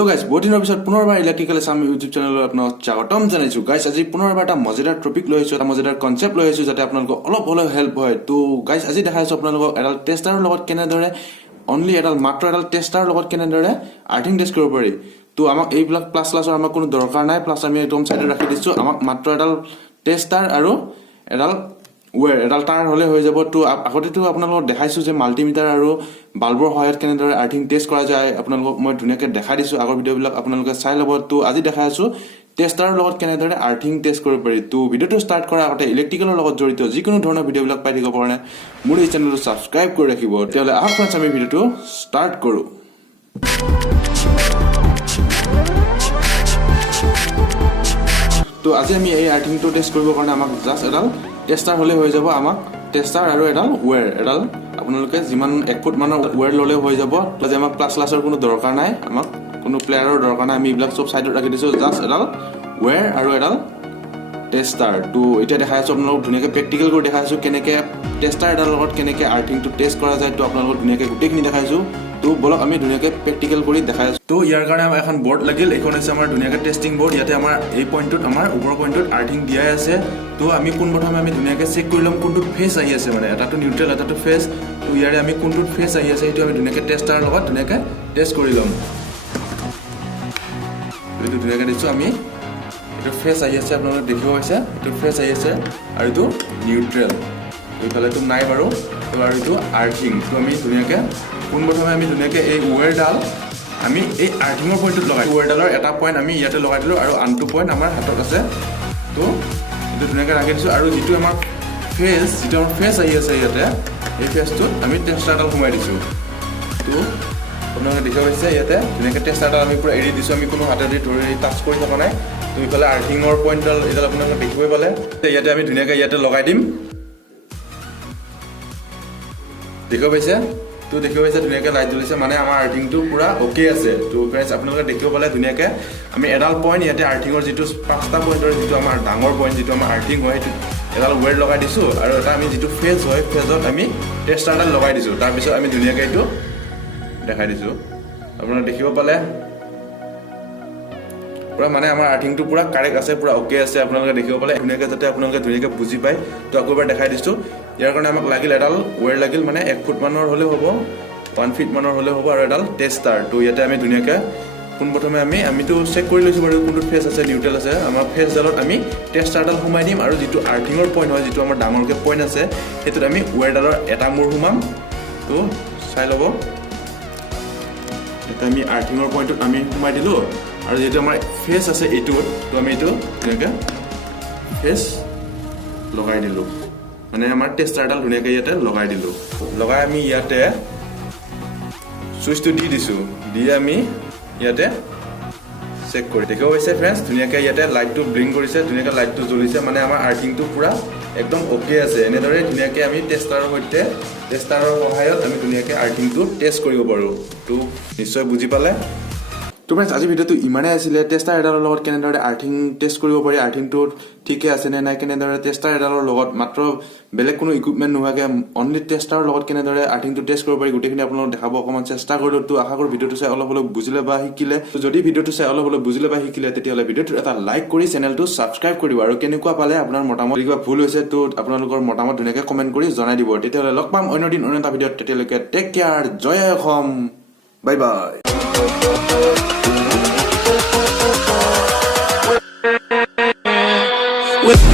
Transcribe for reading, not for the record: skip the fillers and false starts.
Hello guys, বহুত দিনৰ পিছত পুনৰবাৰ ইলেক্ট্ৰিকেল Aami YouTube চেনেলত আপোনাক স্বাগতম জনাইছো গাইস আজি পুনৰবাৰ এটা মজাদাৰ টপিক লৈ আহিছো এটা মজাদাৰ কনসেপ্ট লৈ আহিছো যাতে আপোনালোকক অলপ হলেও হেল্প হয় তো গাইস আজি দেখাইছো আপোনালোকক এডাল টেষ্টাৰৰ লগত কেনেদৰে অনলি এডাল মাত্ৰ এডাল টেষ্টাৰৰ লগত কেনেদৰে আৰ্থিং টেষ্ট কৰিব পাৰি তো আমাক এইবিলাক প্লাস প্লাসৰ আমাক কোনো দৰকাৰ নাই প্লাস আমি একদম সাইডে ৰাখি দিছো আমাক মাত্ৰ এডাল টেষ্টাৰ আৰু এডাল ওয়াৰ এডাল তাৰ হলে হৈ যাব তো আগতে তো আপোনালোকক দেখাইছো যে মাল্টিমিটাৰ আৰু বাল্বৰ সহায়ত কেনেদৰে আৰ্থিং টেষ্ট কৰা যায় আপোনালোকক মই ধুনিয়াকৈ দেখাই দিছো আগৰ ভিডিওবিলাক আপোনালোকে চাই লব তো আজি দেখাইছো টেষ্টাৰৰ লগত কেনেদৰে আৰ্থিং টেষ্ট কৰিব পাৰি তো ভিডিওটো ষ্টাৰ্ট কৰাৰ আগতে ইলেক্ট্ৰিকেলৰ লগত জড়িত যিকোনো ধৰণৰ ভিডিওবিলাক পাই থাকিব কাৰণে মোৰ এই চেনেলটো সাবস্ক্ৰাইব কৰি ৰাখিব তেতিয়াহলে আহক ফ্ৰেণ্ডছ আমি ভিডিওটো ষ্টাৰ্ট কৰো তো আজি আমি এই আৰ্থিংটো টেষ্ট কৰিবৰ কাৰণে আমাক জাস্ট এডাল টেষ্টাৰ হলে হৈ যাব আমাক টেষ্টাৰ আৰু এডাল ওয়্যাৰ এডাল আপোনালোকে যিমান 1 ফুট মানৰ ওয়্যাৰ ললে হৈ যাব যে আমাক প্লাস ক্লাছৰ কোনো দৰকাৰ নাই আমাক কোনো প্লেয়াৰৰ দৰকাৰ নাই আমি ইবিলাক সব সাইডত ৰাখি দিছো জাস্ট এডাল ওয়্যাৰ আৰু এডাল টেষ্টাৰ তো এটা দেখাইছো আপোনালোকক ধুনিয়াকৈ প্ৰেক্টিকেল কৰি দেখাইছো কেনেকৈ টেষ্টাৰ এডাল লগত কেনেকৈ আৰ্থিংটো টেষ্ট কৰা যায় তো আপোনালোকক ধুনিয়াকৈ গুটেইখিনি দেখাইছো তো বলক আমি ধুনিয়াকৈ প্ৰেক্টিকেল কৰি দেখাইছো তো ইয়াৰ কাৰণে আমাৰ এখন বোৰ্ড লাগিল এখন আছে আমাৰ ধুনিয়াকৈ টেষ্টিং বোৰ্ড ইয়াতে আমাৰ এই পইণ্টত আমাৰ ওপৰৰ পইণ্টত আৰ্থিং দিয়াই আছে তো আমি কোন প্ৰথমে আমি ধুনিয়াকৈ চেক কৰি লম কোনটো ফেজ আহি আছে মানে এটাটো নিউট্ৰেল এটাটো ফেজ তো ইয়াৰে আমি কোনটো ফেজ আহি আছে এইটো আমি ধুনিয়াকৈ টেষ্টাৰ লগত ধুনিয়াকৈ টেষ্ট কৰি লম এইটো ধুনিয়াকৈ দিছো আমি এইটো ফেজ আহি আছে আপোনালোকে দেখিব পাইছে এইটো ফেজ আহি আছে আৰু এইটো নিউট্ৰেল এইফালেটো নাই বাৰু তো আৰু এইটো আৰ্থিং তো আমি ধুনিয়াকৈ কোন প্ৰথমে আমি ধুনিয়াকৈ এই ওয়্যাৰডাল আমি এই আৰ্থিঙৰ পইণ্টত লগাই ওয়্যাৰডালৰ এটা পইণ্ট আমি ইয়াতে লগাই দিলো আৰু আনটো পইণ্ট আমাৰ হাতত আছে তো এইটো ধুনিয়াকৈ ৰাখি দিছো আৰু যিটো আমাৰ ফেজ আহি আছে ইয়াতে এই ফেজটোত আমি টেষ্টাৰডাল সোমাই দিছো তো আপোনালোকে দেখিব পাইছে ইয়াতে ধুনিয়াকৈ টেষ্টাৰডাল আমি পুৰা এৰি দিছো আমি কোনো হাতেদি ধৰি টাচ কৰি থকা নাই তো ইফালে আৰ্থিঙৰ পইণ্টডাল এইডাল আপোনালোকে দেখিবই পালে ইয়াতে আমি ধুনিয়াকৈ ইয়াতে লগাই দিম দেখিব পাইছে তো দেখিব পাইছে ধুনিয়াকৈ লাইট জ্বলিছে মানে আমাৰ আৰ্থিংটো পুৰা ওকে আছে তো ফ্ৰেণ্ডছ আপোনালোকে দেখিব পালে ধুনিয়াকৈ আমি এডাল পইণ্ট ইয়াতে আৰ্থিঙৰ যিটো 5টা পইণ্টৰ যিটো আমাৰ ডাঙৰ পইণ্ট যিটো আমাৰ আৰ্থিং হয় সেইটো এডাল ওয়্যাৰ লগাই দিছো আৰু এটা আমি যিটো ফেজ হয় ফেজত আমি টেষ্টাৰডাল লগাই দিছো তাৰপিছত আমি ধুনিয়াকৈ এইটো দেখাই দিছো আপোনালোকে দেখিব পালে পুৰা মানে আমাৰ আৰ্থিংটো পুৰা কাৰেক্ট আছে পুৰা ওকে আছে আপোনালোকে দেখিব পালে ধুনিয়াকৈ যাতে আপোনালোকে ধুনিয়াকৈ বুজি পায় তো আকৌ এবাৰ দেখাই দিছো ইয়াৰ কাৰণে আমাক লাগিল এডাল ওয়্যাৰ লাগিল মানে 1 ফুট মানৰ হলে হ'ব 1 ফিট মানৰ হলে হ'ব আৰু এডাল টেষ্টাৰ তো ইয়াতে আমি ধুনিয়াকৈ কোন প্ৰথমে আমিতো চেক কৰি লৈছো বাৰু কোনটো ফেজ আছে নিউট্ৰেল আছে আমাৰ ফেজডালত আমি টেষ্টাৰডাল সোমাই দিম আৰু যিটো আৰ্থিঙৰ পইণ্ট হয় যিটো আমাৰ ডাঙৰকৈ পইণ্ট আছে সেইটোত আমি ওয়্যাৰডালৰ এটা মূৰ সোমাম তো চাই ল'ব এটা আমি আৰ্থিঙৰ পইণ্টত আমি সোমাই দিলো আৰু যেটো আমাৰ ফেজ আছে এইটোত তো আমি এইটো ধুনিয়াকৈ ফেজ লগাই দিলো মানে আমাৰ টেষ্টাৰডাল ধুনিয়াকৈ ইয়াতে লগাই দিলো লগাই আমি ইয়াতে সুইচটো দি দিছো দি আমি ইয়াতে চেক কৰি দেখিব পাইছে ফ্ৰেণ্ডছ ধুনিয়াকৈ ইয়াতে লাইটটো ব্লিং কৰিছে ধুনিয়াকৈ লাইটটো জ্বলিছে মানে আমাৰ আৰ্থিংটো পুৰা একদম ওকে আছে এনেদৰে ধুনিয়াকৈ আমি টেষ্টাৰৰ সৈতে টেষ্টাৰৰ সহায়ত আমি ধুনিয়াকৈ আৰ্থিংটো টেষ্ট কৰিব পাৰো তো নিশ্চয় বুজি পালে তো ফ্ৰেণ্ডছ আজি ভিডিওটো ইমানেই আছিলে টেষ্টাৰ এডালৰ লগত কেনেদৰে আৰ্থিং টেষ্ট কৰিব পাৰি আৰ্থিংটো ঠিকে আছে নে নাই কেনেদৰে টেষ্টাৰ এডালৰ লগত মাত্ৰ বেলেগ কোনো ইকুইপমেণ্ট নোহোৱাকৈ অনলি টেষ্টাৰৰ লগত কেনেদৰে আৰ্থিংটো টেষ্ট কৰিব পাৰি গোটেইখিনি আপোনালোকক দেখাব অকণমান চেষ্টা কৰিলোঁ তো আশা কৰোঁ ভিডিওটো চাই অলপ হ'লেও বুজিলে বা শিকিলে তো যদি ভিডিওটো চাই অলপ হ'লেও বুজিলে বা শিকিলে তেতিয়াহ'লে ভিডিওটো এটা লাইক কৰি চেনেলটো ছাবস্ক্ৰাইব কৰিব আৰু কেনেকুৱা পালে আপোনাৰ মতামত কিবা ভুল হৈছে তো আপোনালোকৰ মতামত ধুনীয়াকৈ কমেণ্ট কৰি জনাই দিব তেতিয়াহ'লে লগ পাম অন্য দিন অন্য এটা ভিডিঅ'ত তেতিয়ালৈকে টেক কেয়াৰ জয় অসম বাই বাই with